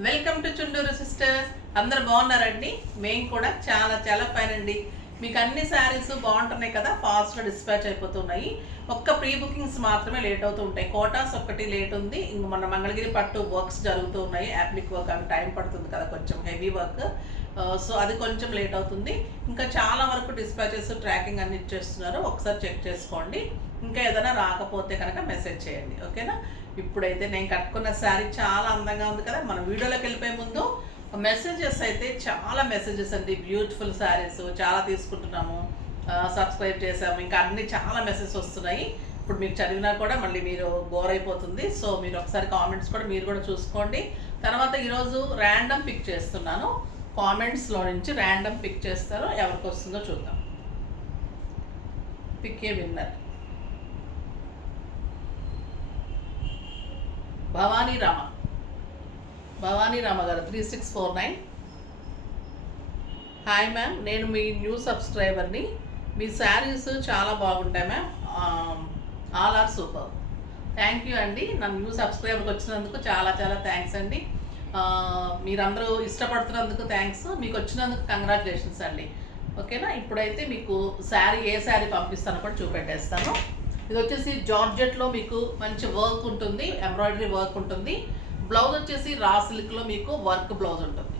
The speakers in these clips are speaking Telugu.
Welcome to Chunduru sisters. అందరు బాగున్నారండి? మేము కూడా చాలా చాలా ఫైన్ అండి. మీకు అన్ని శారీస్ బాగుంటున్నాయి కదా, ఫాస్ట్గా డిస్పాచ్ అయిపోతున్నాయి. ఒక్క ప్రీ బుకింగ్స్ మాత్రమే లేట్ అవుతూ ఉంటాయి. కోటాస్ ఒక్కటి లేట్ ఉంది. ఇంక మన మంగళగిరి పట్టు వర్క్స్ జరుగుతూ ఉన్నాయి. యాప్లిక్ వర్క్ అవి టైం పడుతుంది కదా, కొంచెం హెవీ వర్క్. సో అది కొంచెం లేట్ అవుతుంది. ఇంకా చాలా వరకు డిస్పాచెస్ ట్రాకింగ్ అన్ని ఇచ్చేస్తున్నారు. ఒకసారి చెక్ చేసుకోండి. ఇంకా ఏదైనా రాకపోతే కనుక మెసేజ్ చేయండి, ఓకేనా? ఇప్పుడైతే నేను కట్టుకున్న శారీ చాలా అందంగా ఉంది కదా. మన వీడియోలోకి వెళ్ళిపోయే ముందు మెసేజెస్ అయితే చాలా మెసేజెస్ అండి. బ్యూటిఫుల్ శారీస్ చాలా తీసుకుంటున్నాము, సబ్స్క్రైబ్ చేసాము, ఇంకా అన్ని చాలా మెసేజెస్ వస్తున్నాయి. ఇప్పుడు మీరు చదివినా కూడా మళ్ళీ మీరు బోర్ అయిపోతుంది. సో మీరు ఒకసారి కామెంట్స్ కూడా మీరు కూడా చూసుకోండి. తర్వాత ఈరోజు ర్యాండమ్ పిక్ చేస్తున్నాను. కామెంట్స్లో నుంచి ర్యాండమ్ పిక్ చేస్తారు. ఎవరికి వస్తుందో చూద్దాం. Pick a winner. Bhavani Rama గారు 3649. హాయ్ మ్యామ్, నేను మీ న్యూ సబ్స్క్రైబర్ని. మీ శారీస్ చాలా బాగుంటాయి ma'am, all are super. Thank you అండి. నా న్యూ సబ్స్క్రైబర్కి వచ్చినందుకు చాలా చాలా థ్యాంక్స్ అండి. మీరందరూ ఇష్టపడుతున్నందుకు థ్యాంక్స్. మీకు వచ్చినందుకు కంగ్రాచులేషన్స్ అండి, ఓకేనా? ఇప్పుడైతే మీకు ఏ శారీ పంపిస్తానో కూడా చూపెట్టేస్తాను. ఇది వచ్చేసి జార్జెట్లో మీకు మంచి వర్క్ ఉంటుంది, ఎంబ్రాయిడరీ వర్క్ ఉంటుంది. బ్లౌజ్ వచ్చేసి రా సిల్క్లో మీకు వర్క్ బ్లౌజ్ ఉంటుంది.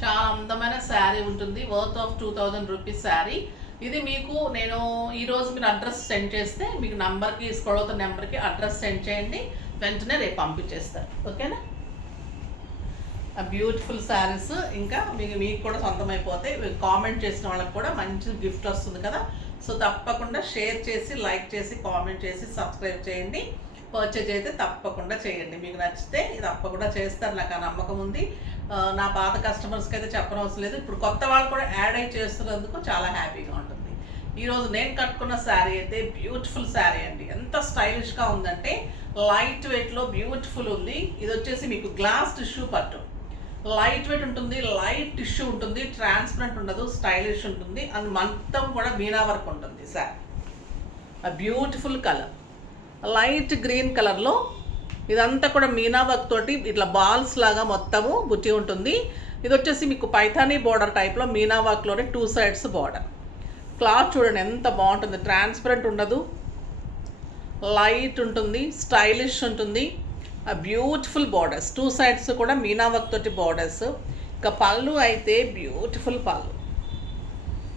చాలా అందమైన శారీ ఉంటుంది. Worth of 2000 rupees sari. ఇది మీకు నేను ఈరోజు మీరు అడ్రస్ సెండ్ చేస్తే మీకు నెంబర్కి, స్క్రోల్ అవుతున్న నెంబర్కి అడ్రస్ సెండ్ చేయండి, వెంటనే రేపు పంపించేస్తారు, ఓకేనా? ఆ బ్యూటిఫుల్ శారీస్ ఇంకా మీకు కూడా సొంతమైపోతాయి. కామెంట్ చేసిన వాళ్ళకి కూడా మంచి గిఫ్ట్ వస్తుంది కదా. సో తప్పకుండా షేర్ చేసి, లైక్ చేసి, కామెంట్ చేసి, సబ్స్క్రైబ్ చేయండి. పర్చేజ్ అయితే తప్పకుండా చేయండి. మీకు నచ్చితే తప్పకుండా చేస్తారు, నాకు ఆ నమ్మకం ఉంది. నా పాత కస్టమర్స్కి అయితే చెప్పనవసరం లేదు. ఇప్పుడు కొత్త వాళ్ళు కూడా యాడ్ అయి చేస్తున్నందుకు చాలా హ్యాపీగా ఉంటుంది. ఈరోజు నేను కట్టుకున్న శారీ అయితే బ్యూటిఫుల్ శారీ అండి. ఎంత స్టైలిష్గా ఉందంటే లైట్ వెయిట్లో బ్యూటిఫుల్ ఉంది. ఇది వచ్చేసి మీకు గ్లాస్ టిష్యూ పట్టు. లైట్ వెయిట్ ఉంటుంది, లైట్ టిష్యూ ఉంటుంది, ట్రాన్స్పరెంట్ ఉండదు, స్టైలిష్ ఉంటుంది. అండ్ మొత్తం కూడా మీనా వర్క్ ఉంటుంది సార్. ఆ బ్యూటిఫుల్ కలర్ లైట్ గ్రీన్ కలర్లో ఇదంతా కూడా మీనా వర్క్ తోటి ఇట్లా బాల్స్ లాగా మొత్తము బుట్టి ఉంటుంది. ఇది వచ్చేసి మీకు పైథానీ బార్డర్ టైప్లో మీనా వర్క్లోనే 2 సైడ్స్ బార్డర్. క్లాత్ చూడండి ఎంత బాగుంటుంది, ట్రాన్స్పరెంట్ ఉండదు, లైట్ ఉంటుంది, స్టైలిష్ ఉంటుంది. ఆ బ్యూటిఫుల్ బార్డర్స్ 2 సైడ్స్ కూడా మీనా వర్క్ తోటి బార్డర్స్. ఇంకా పళ్ళు అయితే బ్యూటిఫుల్ పళ్ళు,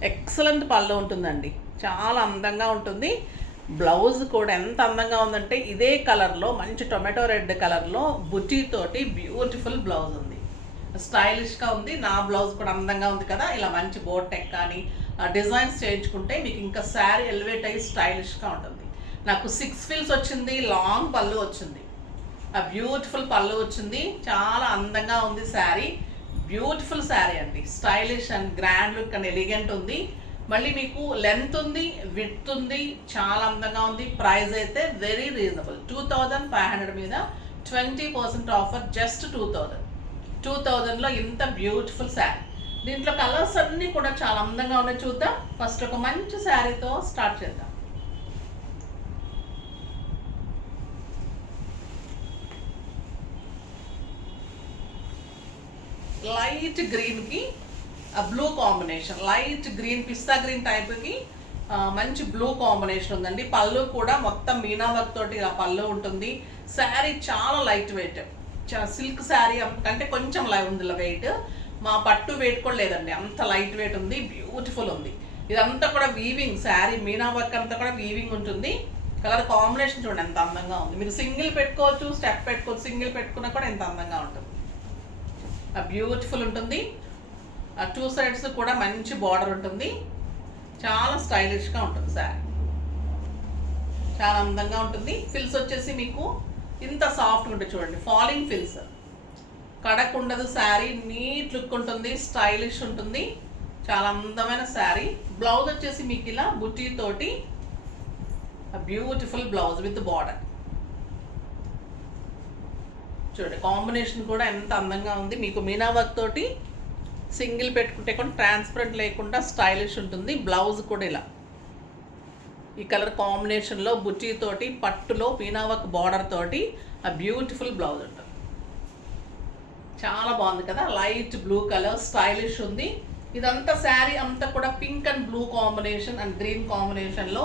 ఎక్సలెంట్ పళ్ళు ఉంటుందండి, చాలా అందంగా ఉంటుంది. బ్లౌజ్ కూడా ఎంత అందంగా ఉందంటే ఇదే కలర్లో మంచి టొమాటో రెడ్ కలర్లో బుటీతోటి బ్యూటిఫుల్ బ్లౌజ్ ఉంది, స్టైలిష్గా ఉంది. నా బ్లౌజ్ కూడా అందంగా ఉంది కదా. ఇలా మంచి బోట్ నెక్ కానీ డిజైన్స్ చేయించుకుంటే మీకు ఇంకా శారీ ఎలివేట్ అయ్యి స్టైలిష్గా ఉంటుంది. నాకు 6 ఫిల్స్ వచ్చింది, లాంగ్ పళ్ళు వచ్చింది, ఆ బ్యూటిఫుల్ పళ్ళు వచ్చింది. చాలా అందంగా ఉంది శారీ. బ్యూటిఫుల్ శారీ అండి, stylish and grand look and elegant ఉంది. మళ్ళీ మీకు లెంత్ ఉంది, విడ్త్ ఉంది, చాలా అందంగా ఉంది. ప్రైస్ అయితే వెరీ రీజనబుల్. 2500 మీద 20% ఆఫర్, జస్ట్ 2000లో ఇంత బ్యూటిఫుల్ శారీ. దీంట్లో కలర్స్ అన్నీ కూడా చాలా అందంగా ఉన్నాయి. చూద్దాం. ఫస్ట్ ఒక మంచి శారీతో స్టార్ట్ చేద్దాం. లైట్ గ్రీన్కి బ్లూ కాంబినేషన్, లైట్ గ్రీన్ పిస్తా గ్రీన్ టైప్కి మంచి బ్లూ కాంబినేషన్ ఉందండి. పళ్ళు కూడా మొత్తం మీనా వర్క్ తోటి ఆ పళ్ళు ఉంటుంది. శారీ చాలా లైట్ వెయిట్, సిల్క్ శారీ కంటే కొంచెం ఉంది వెయిట్. మా పట్టు వెయిట్ కూడా లేదండి, అంత లైట్ వెయిట్ ఉంది, బ్యూటిఫుల్ ఉంది. ఇదంతా కూడా వీవింగ్ శారీ, మీనా వర్క్ అంతా కూడా వీవింగ్ ఉంటుంది. కలర్ కాంబినేషన్ చూడండి ఎంత అందంగా ఉంది. మీరు సింగిల్ పెట్టుకోవచ్చు, స్టెప్ పెట్టుకోవచ్చు, సింగిల్ పెట్టుకున్నా కూడా ఎంత అందంగా ఉంటుంది. బ్యూటిఫుల్ ఉంటుంది. 2 సైడ్స్ కూడా మంచి బార్డర్ ఉంటుంది, చాలా స్టైలిష్గా ఉంటుంది శారీ, చాలా అందంగా ఉంటుంది. ఫిల్స్ వచ్చేసి మీకు ఇంత సాఫ్ట్గా ఉంటుంది చూడండి, ఫాలింగ్ ఫిల్స్, కడక్ ఉండదు శారీ, నీట్ లుక్ ఉంటుంది, స్టైలిష్ ఉంటుంది, చాలా అందమైన శారీ. బ్లౌజ్ వచ్చేసి మీకు ఇలా బుట్టీతోటి బ్యూటిఫుల్ బ్లౌజ్ విత్ బార్డర్ చూడండి. కాంబినేషన్ కూడా ఎంత అందంగా ఉంది. మీకు మీనా వర్క్ తోటి సింగిల్ పెట్టుకుంటే కూడా ట్రాన్స్పరెంట్ లేకుండా స్టైలిష్ ఉంటుంది. బ్లౌజ్ కూడా ఇలా ఈ కలర్ కాంబినేషన్లో బుట్టీతోటి పట్టులో మీనా వర్క్ బార్డర్ తోటి ఆ బ్యూటిఫుల్ బ్లౌజ్ ఉంటుంది. చాలా బాగుంది కదా, లైట్ బ్లూ కలర్, స్టైలిష్ ఉంది. ఇదంతా శారీ అంతా కూడా pink and blue combination and green కాంబినేషన్లో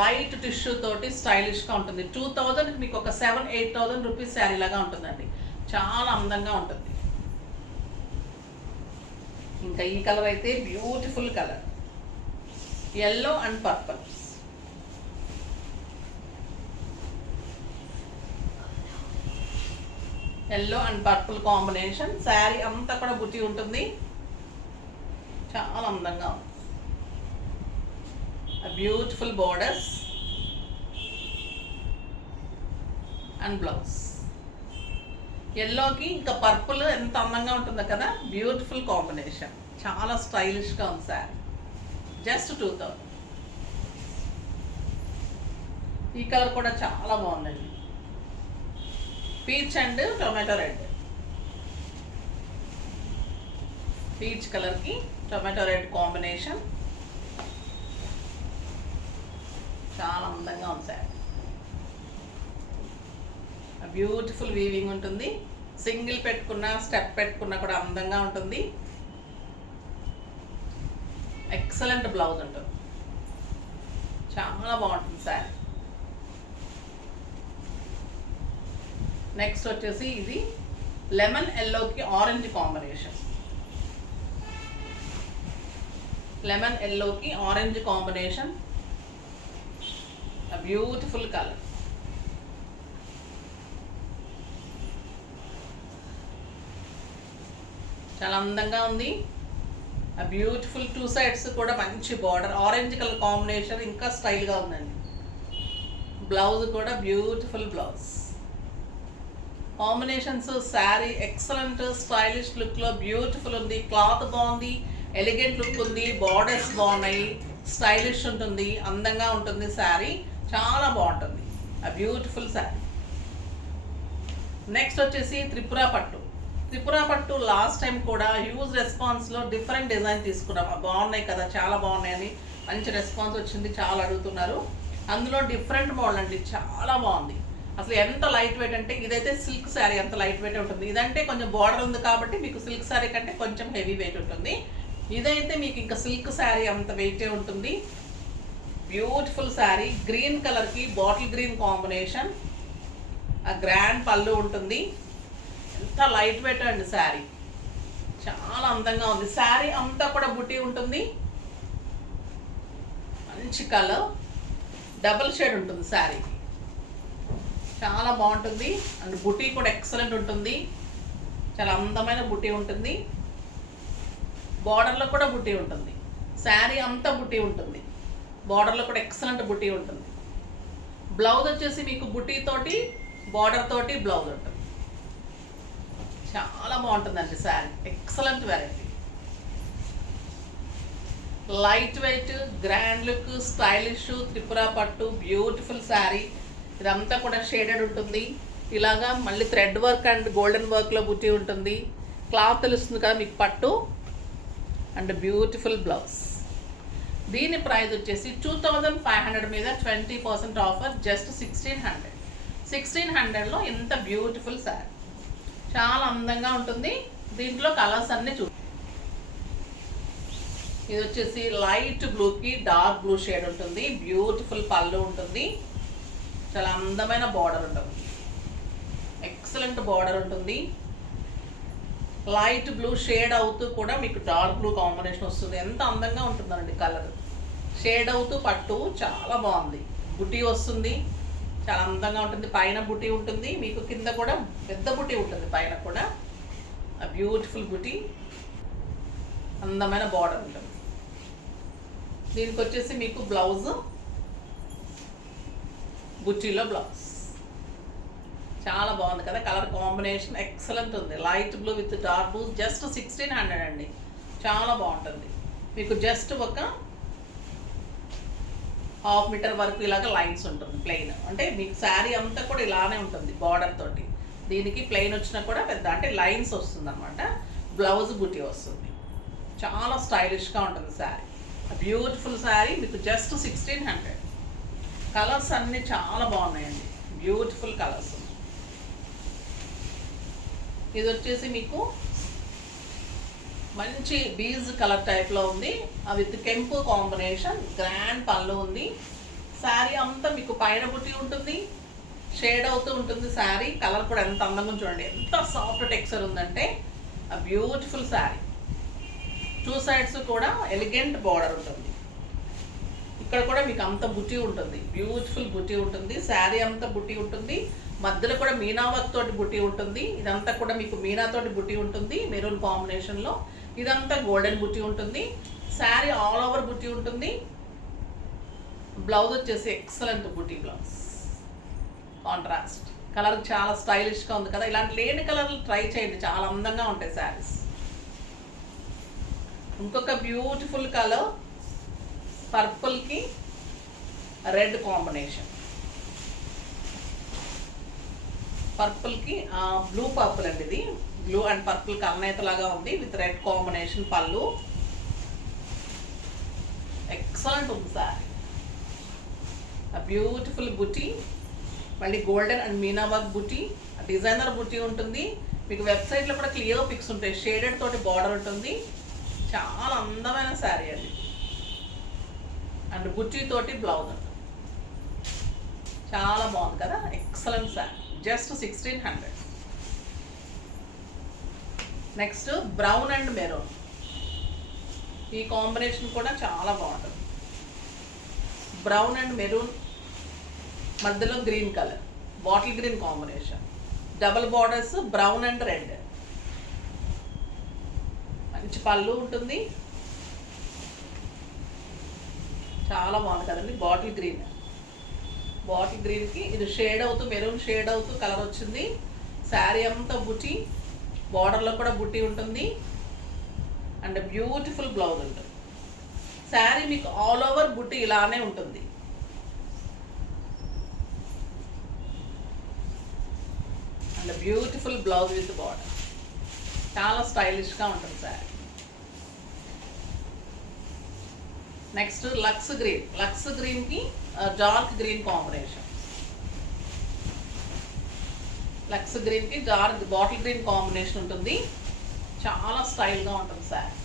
లైట్ టిష్యూ తోటి స్టైలిష్గా ఉంటుంది. 2000కి మీకు ఒక 7,000-8,000 రూపీస్ శారీ లాగా ఉంటుందండి. చాలా అందంగా ఉంటుంది. ఇంకా ఈ కలర్ అయితే beautiful colour, yellow and purple. Yellow and purple combination. Sari అంతా కూడా బుట్టి ఉంటుంది. చాలా అందంగా ఉంది. Beautiful borders and blouse. ఎల్లోకి ఇంకా పర్పుల్ ఎంత అందంగా ఉంటుందో కదా, బ్యూటిఫుల్ కాంబినేషన్. చాలా స్టైలిష్గా ఉంది శారీ. జస్ట్ 2000. ఈ కలర్ కూడా చాలా బాగుందండి, peach and tomato red. Peach కలర్కి టొమాటో రెడ్ కాంబినేషన్. చాలా అందంగా ఉంది శారీ. బ్యూటిఫుల్ వీవింగ్ ఉంటుంది. సింగిల్ పెట్టుకున్న, స్టెప్ పెట్టుకున్నా కూడా అందంగా ఉంటుంది. ఎక్సలెంట్ బ్లౌజ్ ఉంటుంది. చాలా బాగుంటుంది శారీ. నెక్స్ట్ వచ్చేసి ఇది లెమన్ ఎల్లోకి ఆరెంజ్ కాంబినేషన్. లెమన్ ఎల్లోకి ఆరెంజ్ కాంబినేషన్. Beautiful colour. చాలా అందంగా ఉంది. బ్యూటిఫుల్ 2 సైడ్స్ కూడా మంచి బార్డర్, ఆరెంజ్ కలర్ కాంబినేషన్ ఇంకా స్టైల్గా ఉందండి. బ్లౌజ్ కూడా beautiful blouse combinations. Sari excellent stylish లుక్లో బ్యూటిఫుల్ ఉంది. క్లాత్ బాగుంది, ఎలిగెంట్ లుక్ ఉంది, బార్డర్స్ బాగున్నాయి, స్టైలిష్ ఉంటుంది, అందంగా ఉంటుంది శారీ. చాలా బాగుంటుంది. బ్యూటిఫుల్ శారీ. నెక్స్ట్ వచ్చేసి త్రిపుర పట్టు. త్రిపుర పట్టు లాస్ట్ టైం కూడా హ్యూజ్ రెస్పాన్స్లో డిఫరెంట్ డిజైన్ తీసుకున్నాం. బాగున్నాయి కదా, చాలా బాగున్నాయని మంచి రెస్పాన్స్ వచ్చింది, చాలా అడుగుతున్నారు. అందులో డిఫరెంట్ మోడల్ అండి, చాలా బాగుంది. అసలు ఎంత లైట్ వెయిట్ అంటే, ఇదైతే సిల్క్ శారీ అంత లైట్ వెయిట్ ఉంటుంది. ఇదంటే కొంచెం బార్డర్ ఉంది కాబట్టి మీకు సిల్క్ శారీ కంటే కొంచెం హెవీ వెయిట్ ఉంటుంది. ఇదైతే మీకు ఇంకా సిల్క్ శారీ అంత వెయిటే ఉంటుంది. బ్యూటిఫుల్ శారీ. గ్రీన్ కలర్కి బాటిల్ గ్రీన్ కాంబినేషన్. గ్రాండ్ పళ్ళు ఉంటుంది. ఎంత లైట్ వెయిట్ అండి శారీ, చాలా అందంగా ఉంది. శారీ అంతా కూడా బుటీ ఉంటుంది. మంచి కలర్, డబుల్ షేడ్ ఉంటుంది శారీకి. చాలా బాగుంటుంది. అండ్ బుటీ కూడా ఎక్సలెంట్ ఉంటుంది. చాలా అందమైన బుటీ ఉంటుంది. బార్డర్లో కూడా బుటీ ఉంటుంది. శారీ అంతా బుటీ ఉంటుంది. బార్డర్లో కూడా ఎక్సలెంట్ బుటీ ఉంటుంది. బ్లౌజ్ వచ్చేసి మీకు బుటీ తోటి, బార్డర్ తోటి బ్లౌజ్ ఉంటుంది. చాలా బాగుంటుందండి sari. Excellent variety. Light weight, grand look, stylish Tripura పట్టు బ్యూటిఫుల్ శారీ. ఇదంతా కూడా షేడెడ్ ఉంటుంది. ఇలాగా మళ్ళీ థ్రెడ్ వర్క్ అండ్ గోల్డెన్ వర్క్లో బుట్టి ఉంటుంది. క్లాత్ తెలుస్తుంది కదా మీకు, పట్టు అండ్ బ్యూటిఫుల్ బ్లౌజ్. దీని ప్రైస్ వచ్చేసి 2500 మీద 20% ఆఫర్, జస్ట్ 1600. 1600లో ఇంత బ్యూటిఫుల్ శారీ, చాలా అందంగా ఉంటుంది. దీంట్లో కలర్స్ అన్నీ ఇది వచ్చేసి లైట్ బ్లూకి డార్క్ బ్లూ షేడ్ ఉంటుంది. బ్యూటిఫుల్ పళ్ళు ఉంటుంది. చాలా అందమైన బార్డర్ ఉంటుంది. ఎక్సలెంట్ బార్డర్ ఉంటుంది. లైట్ బ్లూ షేడ్ అవుతూ కూడా మీకు డార్క్ బ్లూ కాంబినేషన్ వస్తుంది. ఎంత అందంగా ఉంటుందండి కలర్. షేడ్ అవుతూ పట్టు చాలా బాగుంది. బుటీ వస్తుంది, చాలా అందంగా ఉంటుంది. పైన బుటీ ఉంటుంది, మీకు కింద కూడా పెద్ద బుటీ ఉంటుంది. పైన కూడా బ్యూటిఫుల్ బుటీ, అందమైన బార్డర్ ఉంటుంది. దీనికి వచ్చేసి మీకు బ్లౌజ్, బుట్టీలో బ్లౌజ్. చాలా బాగుంది కదా, కలర్ కాంబినేషన్ ఎక్సలెంట్ ఉంది. Light blue with dark blue, just 1600 అండి. చాలా బాగుంటుంది. మీకు జస్ట్ ఒక 1/2 మీటర్ వరకు ఇలాగ లైన్స్ ఉంటుంది ప్లెయిన్. అంటే మీకు శారీ అంతా కూడా ఇలానే ఉంటుంది బార్డర్ తోటి. దీనికి ప్లెయిన్ వచ్చినా కూడా పెద్ద అంటే లైన్స్ వస్తుంది అనమాట. బ్లౌజ్ బుటీ వస్తుంది. చాలా స్టైలిష్గా ఉంటుంది శారీ. బ్యూటిఫుల్ శారీ, మీకు జస్ట్ 1600. కలర్స్ అన్నీ చాలా బాగున్నాయండి, బ్యూటిఫుల్ కలర్స్. ఇది వచ్చేసి మీకు మంచి బీజ్ కలర్ టైప్లో ఉంది, విత్ కెంపు కాంబినేషన్. గ్రాండ్ పళ్ళు ఉంది. శారీ అంతా మీకు పైన బుట్టి ఉంటుంది, షేడ్ అవుతూ ఉంటుంది. శారీ కలర్ కూడా ఎంత అందంగా చూడండి, ఎంత సాఫ్ట్ టెక్స్చర్ ఉందంటే. బ్యూటిఫుల్ శారీ. 2 సైడ్స్ కూడా ఎలిగెంట్ బార్డర్ ఉంటుంది. ఇక్కడ కూడా మీకు అంత బుట్టి ఉంటుంది, బ్యూటిఫుల్ బుట్టి ఉంటుంది. శారీ అంతా బుట్టి ఉంటుంది, మధ్యలో కూడా మీనా వర్క్ తోటి బుట్టి ఉంటుంది. ఇదంతా కూడా మీకు మీనా తోటి బుట్టి ఉంటుంది, మెరూన్ కాంబినేషన్లో. ఇదంతా గోల్డెన్ బుట్టి ఉంటుంది. శారీ ఆల్ ఓవర్ బుట్టి ఉంటుంది. బ్లౌజ్ వచ్చేసి ఎక్సలెంట్ బుట్టి బ్లౌజ్, కాంట్రాస్ట్ కలర్ చాలా స్టైలిష్గా ఉంది కదా. ఇలాంటి లేని కలర్లు ట్రై చేయండి, చాలా అందంగా ఉంటాయి శారీస్. ఇంకొక బ్యూటిఫుల్ కలర్ పర్పుల్కి రెడ్ కాంబినేషన్. పర్పుల్కి బ్లూ పర్పుల్ అండి, ఇది బ్లూ అండ్ పర్పుల్ కలనేతలాగా ఉంది, విత్ రెడ్ కాంబినేషన్. పళ్ళు ఎక్సలెంట్ ఉంది సారీ. బ్యూటిఫుల్ బుటీ, మళ్ళీ golden and meena work buti, designer buti ఉంటుంది. మీకు వెబ్సైట్లో కూడా క్లియర్ పిక్స్ ఉంటాయి, షేడెడ్ తోటి బార్డర్ ఉంటుంది. చాలా అందమైన శారీ అండి. అండ్ బుట్టి తోటి బ్లౌజ్ ఉంటుంది. చాలా బాగుంది కదా, excellent sari. Just 1600. Next brown and maroon. ఈ కాంబినేషన్ కూడా చాలా బాగుంటుంది. బ్రౌన్ అండ్ మెరూన్ మధ్యలో green colour, bottle green combination. Double borders, brown and red. మంచి పళ్ళు ఉంటుంది, చాలా బాగుంది కదండి. బాటిల్ గ్రీన్, బాటిల్ గ్రీన్కి ఇది షేడ్ అవుతూ మెరూన్ షేడ్ అవుతూ కలర్ వచ్చింది. శారీ అంతా బుట్టి, బార్డర్లో కూడా బుట్టి ఉంటుంది. అండ్ బ్యూటిఫుల్ బ్లౌజ్ ఉంటుంది. శారీ మీకు ఆల్ ఓవర్ బుట్టి ఇలానే ఉంటుంది. And beautiful blouse with border, చాలా స్టైలిష్గా ఉంటుంది sari. Next lux green. Lux గ్రీన్కి డార్క్ గ్రీన్ కాంబినేషన్. లక్స్ గ్రీన్కి డార్క్ బాటిల్ గ్రీన్ కాంబినేషన్ ఉంటుంది. చాలా స్టైల్గా ఉంటుంది శారీ,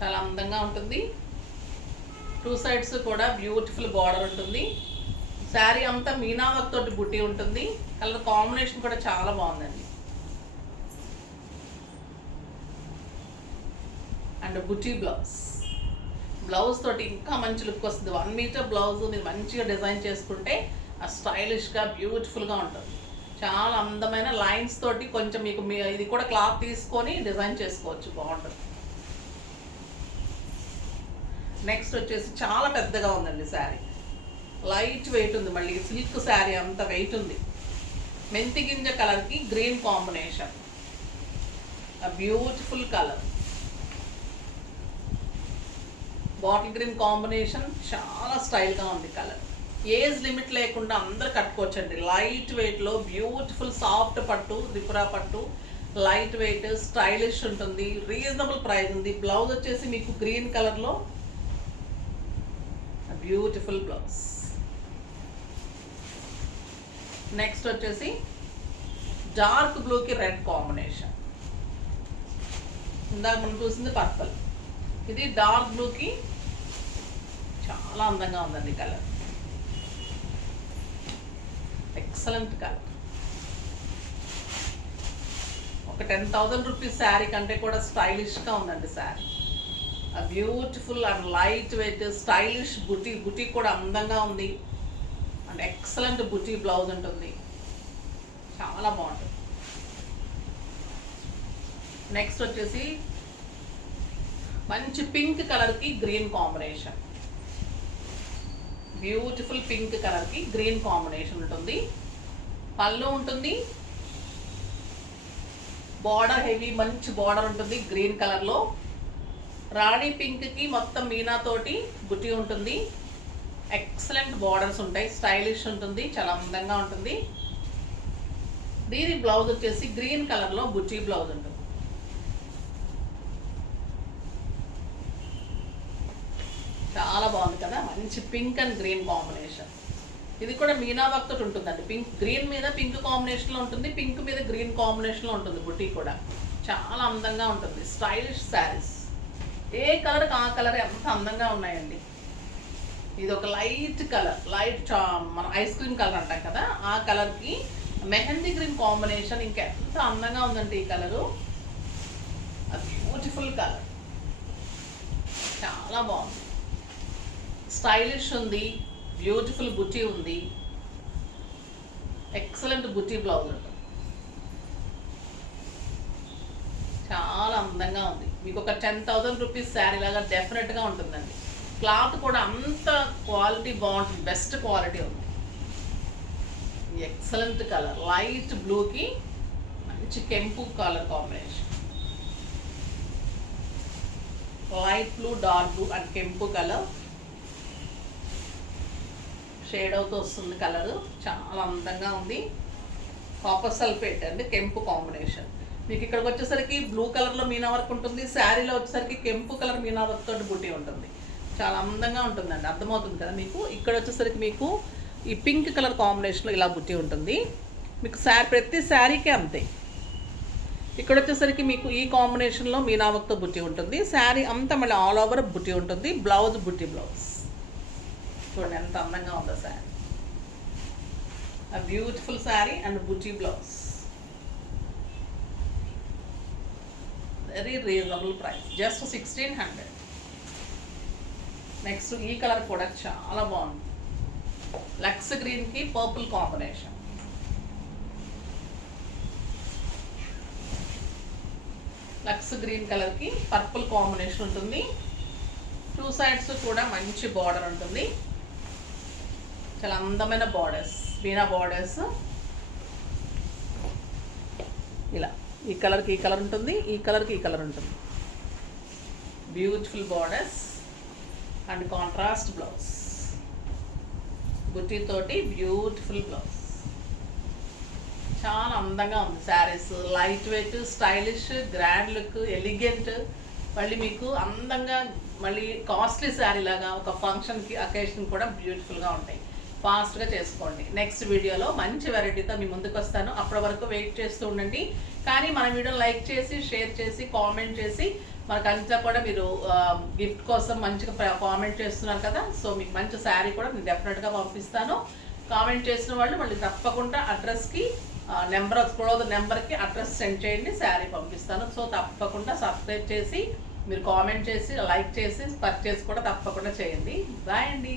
చాలా అందంగా ఉంటుంది. 2 సైడ్స్ కూడా బ్యూటిఫుల్ బార్డర్ ఉంటుంది. శారీ అంతా మీనా వర్క్ తోటి బుట్టి ఉంటుంది. కలర్ కాంబినేషన్ కూడా చాలా బాగుందండి. అండ్ బుట్టి బ్లౌజ్, బ్లౌజ్ తోటి ఇంకా మంచి లుక్ వస్తుంది. 1 మీటర్ బ్లౌజ్ మీరు మంచిగా డిజైన్ చేసుకుంటే స్టైలిష్గా బ్యూటిఫుల్గా ఉంటుంది. చాలా అందమైన లైన్స్ తోటి కొంచెం మీకు ఇది కూడా క్లాత్ తీసుకొని డిజైన్ చేసుకోవచ్చు, బాగుంటుంది. నెక్స్ట్ వచ్చేసి చాలా పెద్దగా ఉందండి శారీ, లైట్ వెయిట్ ఉంది. మళ్ళీ సిల్క్ శారీ అంత వెయిట్ ఉంది. మెంతి గింజ కలర్కి green combination, beautiful colour. Bottle green combination, చాలా స్టైల్గా ఉంది కలర్. ఏజ్ లిమిట్ లేకుండా అందరు కట్టుకోవచ్చండి. లైట్ వెయిట్లో బ్యూటిఫుల్ సాఫ్ట్ పట్టు, త్రిపుర పట్టు, లైట్ వెయిట్, స్టైలిష్ ఉంటుంది. రీజనబుల్ ప్రైస్ ఉంది. బ్లౌజ్ వచ్చేసి మీకు గ్రీన్ కలర్లో బ్యూటిఫుల్ బ్లౌజ్. నెక్స్ట్ వచ్చేసి డార్క్ బ్లూకి రెడ్ కాంబినేషన్. ఇందాక మనం చూసింది పర్పుల్, ఇది డార్క్ బ్లూకి చాలా అందంగా ఉందండి కలర్, ఎక్సలెంట్ కలర్. ఒక 10,000 రూపీస్ శారీ కంటే కూడా స్టైలిష్గా ఉందండి sari. Beautiful and light weight, stylish బుటీ, బుటీ కూడా అందంగా ఉంది. అండ్ ఎక్సలెంట్ బుటీ బ్లౌజ్ ఉంటుంది, చాలా బాగుంటుంది. నెక్స్ట్ వచ్చేసి మంచి పింక్ కలర్కి గ్రీన్ కాంబినేషన్. బ్యూటిఫుల్ పింక్ కలర్కి గ్రీన్ కాంబినేషన్ ఉంటుంది. పళ్ళు ఉంటుంది, బార్డర్ హెవీ మంచి బార్డర్ ఉంటుంది గ్రీన్ కలర్లో. రాణి పింక్కి మొత్తం మీనాతోటి బుట్టి ఉంటుంది. ఎక్సలెంట్ బార్డర్స్ ఉంటాయి, స్టైలిష్ ఉంటుంది, చాలా అందంగా ఉంటుంది. దీని బ్లౌజ్ వచ్చేసి గ్రీన్ కలర్లో బుట్టి బ్లౌజ్ ఉంటుంది. చాలా బాగుంది కదా, మంచి పింక్ అండ్ గ్రీన్ కాంబినేషన్. ఇది కూడా మీనా వర్క్ తోటి ఉంటుందండి. పింక్ గ్రీన్ మీద పింక్ కాంబినేషన్లో ఉంటుంది, పింక్ మీద గ్రీన్ కాంబినేషన్లో ఉంటుంది. బుటీ కూడా చాలా అందంగా ఉంటుంది. స్టైలిష్ శారీస్, ఏ కలర్కి ఆ కలర్ ఎంత అందంగా ఉన్నాయండి. ఇది ఒక లైట్ కలర్, మన ఐస్ క్రీమ్ కలర్ అంటాం కదా, ఆ కలర్కి మెహందీ గ్రీన్ కాంబినేషన్ ఇంకా ఎంత అందంగా ఉందంటే ఈ కలరు. బ్యూటిఫుల్ కలర్, చాలా బాగుంది. స్టైలిష్ ఉంది, బ్యూటిఫుల్ బుటీ ఉంది, ఎక్సలెంట్ బుటీ బ్లౌజ్ ఉంటుంది. చాలా అందంగా ఉంది. మీకు ఒక 10,000 రూపీస్ శారీ లాగా డెఫినెట్గా ఉంటుందండి. క్లాత్ కూడా అంత క్వాలిటీ బాగుంటుంది, బెస్ట్ క్వాలిటీ ఉంది. ఎక్సలెంట్ కలర్, లైట్ బ్లూకి మంచి కెంపు colour combination. Light blue, dark blue and కెంపు కలర్ షేడ్ అవుతూ వస్తుంది. కలరు చాలా అందంగా ఉంది. కాపర్ సల్ఫేట్ అండ్ కెంపు కాంబినేషన్. మీకు ఇక్కడికి వచ్చేసరికి బ్లూ కలర్లో మీనా వర్క్ ఉంటుంది, శారీలో వచ్చేసరికి కెంపు కలర్ మీనా వర్క్ తోటి బుటీ ఉంటుంది. చాలా అందంగా ఉంటుందండి, అర్థమవుతుంది కదా మీకు. ఇక్కడ వచ్చేసరికి మీకు ఈ పింక్ కలర్ కాంబినేషన్లో ఇలా బుట్టి ఉంటుంది. మీకు ప్రతి శారీకే అంతే. ఇక్కడ వచ్చేసరికి మీకు ఈ కాంబినేషన్లో మీనా వర్క్తో బుట్టి ఉంటుంది. శారీ అంతా మళ్ళీ ఆల్ ఓవర్ బుట్టి ఉంటుంది. బ్లౌజ్ బుట్టి బ్లౌజ్. చూడండి ఎంత అందంగా ఉందో శారీ. బ్యూటిఫుల్ శారీ అండ్ బుట్టి blouse. Very reasonable price, just 1600. Next ఈ కలర్ కూడా చాలా బాగుంది. లక్స్ గ్రీన్కి పర్పుల్ కాంబినేషన్. లక్స్ గ్రీన్ కలర్కి పర్పుల్ కాంబినేషన్ ఉంటుంది. 2 సైడ్స్ కూడా మంచి బార్డర్ ఉంటుంది. చాలా అందమైన బార్డర్స్, మీనా బార్డర్స్. ఇలా ఈ కలర్కి ఈ కలర్ ఉంటుంది, ఈ కలర్కి ఈ కలర్ ఉంటుంది. Beautiful borders and contrast blouse. బుట్టి తోటి బ్యూటిఫుల్ బ్లౌజ్. చాలా అందంగా ఉంది saris. Light weight, stylish, grand look, elegant. మళ్ళీ మీకు అందంగా మళ్ళీ కాస్ట్లీ శారీ లాగా ఒక ఫంక్షన్కి అకేషన్ కూడా బ్యూటిఫుల్గా ఉంటాయి. ఫాస్ట్గా చేసుకోండి. నెక్స్ట్ వీడియోలో మంచి వెరైటీతో మీ ముందుకు వస్తాను. అప్పటి వరకు వెయిట్ చేస్తూ ఉండండి. కానీ మన వీడియో లైక్ చేసి, షేర్ చేసి, కామెంట్ చేసి, మనకు అంతా కూడా మీరు గిఫ్ట్ కోసం మంచిగా కామెంట్ చేస్తున్నారు కదా. సో మీకు మంచి శారీ కూడా నేను డెఫినెట్గా పంపిస్తాను. కామెంట్ చేసిన వాళ్ళు మళ్ళీ తప్పకుండా అడ్రస్కి నెంబర్కి అడ్రస్ సెండ్ చేయండి, శారీ పంపిస్తాను. సో తప్పకుండా సబ్స్క్రైబ్ చేసి, మీరు కామెంట్ చేసి, లైక్ చేసి, పర్చేస్ కూడా తప్పకుండా చేయండి. బాయ్ అండి.